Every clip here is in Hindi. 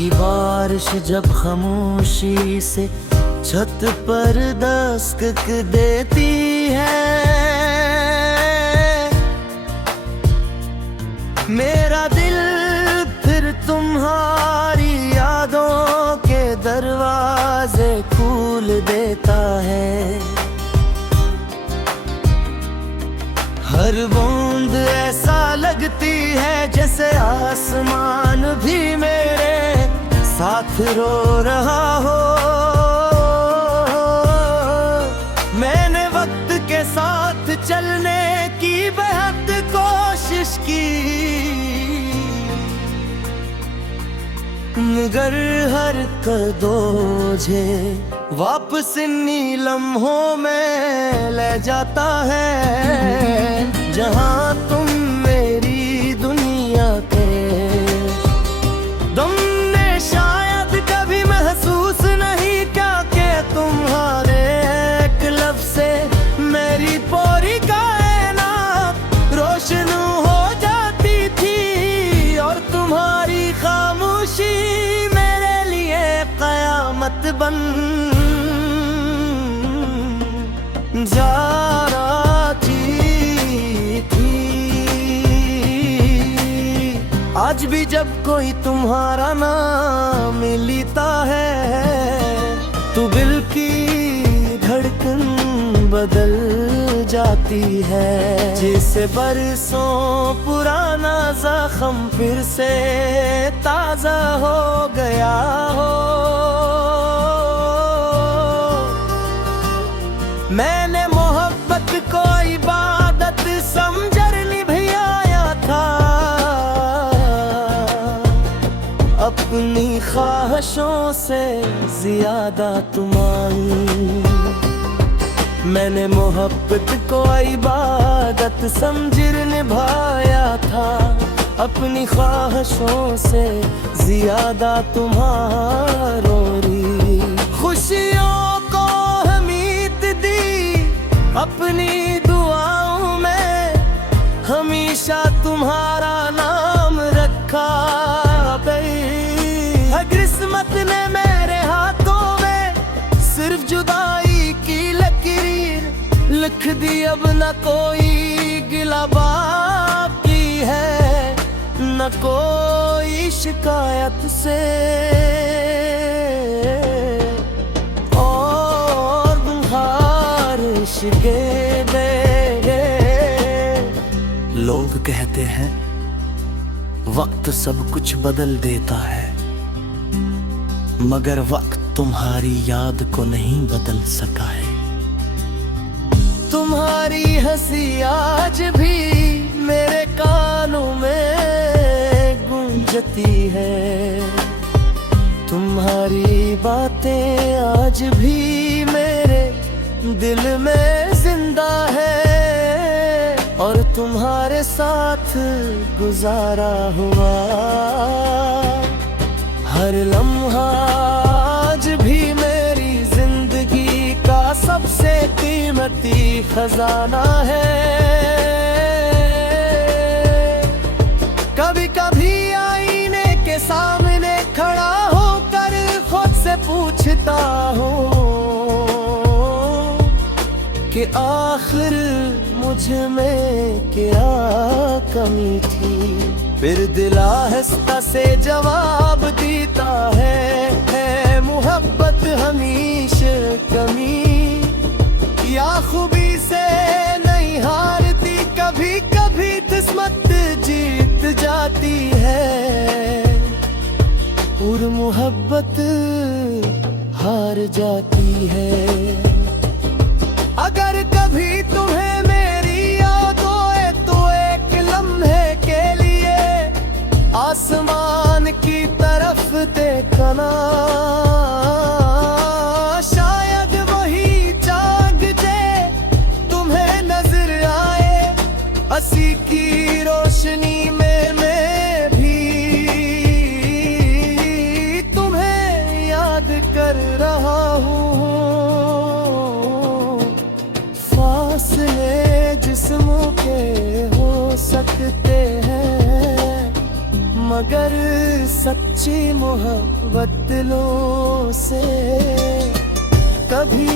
की बारिश जब खामोशी से छत पर दस्तक देती है, मेरा दिल फिर तुम्हारी यादों के दरवाजे खोल देता है। हर बूंद ऐसा लगती है जैसे आसमान भी मेरे साथ रो रहा हो। मैंने वक्त के साथ चलने की बेहद कोशिश की, मगर हर कदम मुझे वापस इन्हीं लम्हों में ले जाता है, जहां तुम मेरी दुनिया के। तुमने शायद कभी महसूस नहीं किया कि तुम्हारे एक लफ्ज़ से मेरी पूरी कायनात रोशन हो जाती थी, और तुम्हारी खामोशी मेरे लिए कयामत बन जा रही थी। आज भी जब कोई तुम्हारा नाम लेता है तो दिल की धड़कन बदल जाती है, जैसे बरसों पुराना जख्म फिर से ताजा हो गया हो। मैंने मोहब्बत को इबादत समझकर निभाया था, अपनी ख्वाहिशों से ज्यादा तुम्हारी। मैंने मोहब्बत को इबादत समझकर निभाया था, अपनी ख्वाहिशों से ज्यादा तुम्हारी। खुशियों को हमीद दी अपनी दुआओं में, हमेशा तुम्हारा नाम रखा। किस्मत ने मेरे हाथों में सिर्फ जुदाई की लकीर लिख दी, अब न कोई गिला बाप की है, न कोई शिकायत से। और बारिश के लोग कहते हैं वक्त सब कुछ बदल देता है, मगर वक्त तुम्हारी याद को नहीं बदल सका है। तुम्हारी हंसी आज भी मेरे कानों में गूंजती है, तुम्हारी बातें आज भी मेरे दिल में जिंदा है, और तुम्हारे साथ गुजारा हुआ हर लम्हा आज भी मेरी जिंदगी का सबसे कीमती खजाना है। कभी कभी आईने के सामने खड़ा होकर खुद से पूछता हूँ कि आखिर मुझ में क्या कमी थी, फिर दिल आहिस्ता से जवाब देता है मोहब्बत हमेशा कमी या खूबी से नहीं हारती, कभी कभी किस्मत जीत जाती है और मोहब्बत हार जाती है। अगर कभी तुम्हें मेरी याद आए तो एक लम्हे के लिए आसमान की तरफ देखना, शायद वही चाँद जे तुम्हें नजर आए, हंसी की रोशनी में मैं भी तुम्हें याद कर रहा हूँ। फासले जिस्मों के हो सकते हैं, मगर सच्चाई सच्ची मोहब्बत दिलों से कभी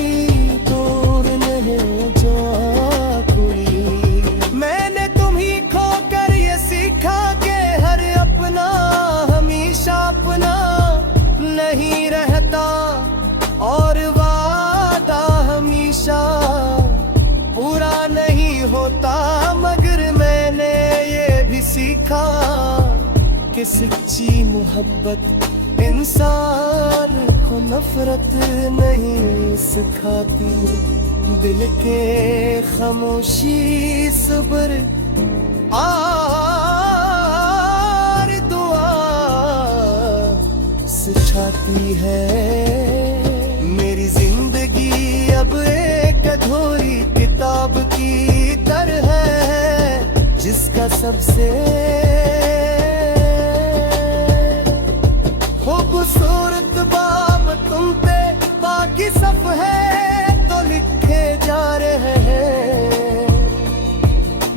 दूर नहीं जा कोई। मैंने तुम्ही खो कर ये सीखा कि हर अपना हमेशा अपना नहीं रहता, और वादा हमेशा पूरा नहीं होता। मगर मैंने ये भी सीखा कि सच्ची मोहब्बत इंसान को नफरत नहीं सिखाती। दिल के खामोशी सब्र और दुआ सिखाती है। मेरी जिंदगी अब एक अधूरी किताब की तरह है, जिसका सबसे खूबसूरत बाब तुम पे बाकी सब है तो लिखे जा रहे हैं,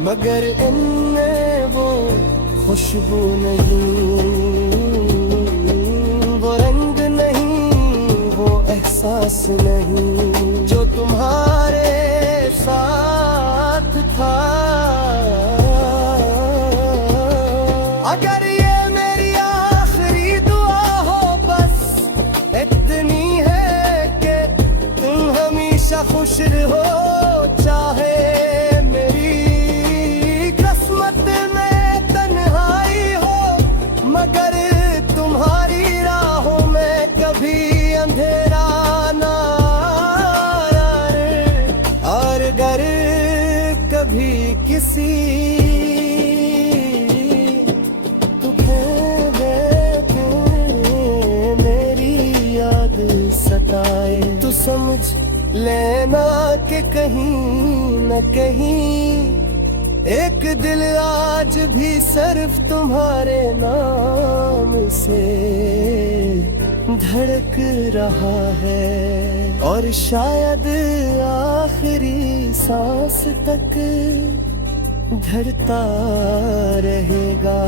मगर इनमें वो खुशबू नहीं, वो रंग नहीं, वो एहसास नहीं जो तुम्हारे साथ था। अगर ये मेरी आखिरी दुआ हो बस इतनी है कि तुम हमेशा खुश रहो, चाहे मेरी किस्मत में तन्हाई हो, मगर तुम्हारी राहों में कभी अंधेरा ना आए। और अगर कभी किसी सताए तो समझ लेना कि कहीं न कहीं एक दिल आज भी सिर्फ तुम्हारे नाम से धड़क रहा है, और शायद आखिरी सांस तक धड़ता रहेगा।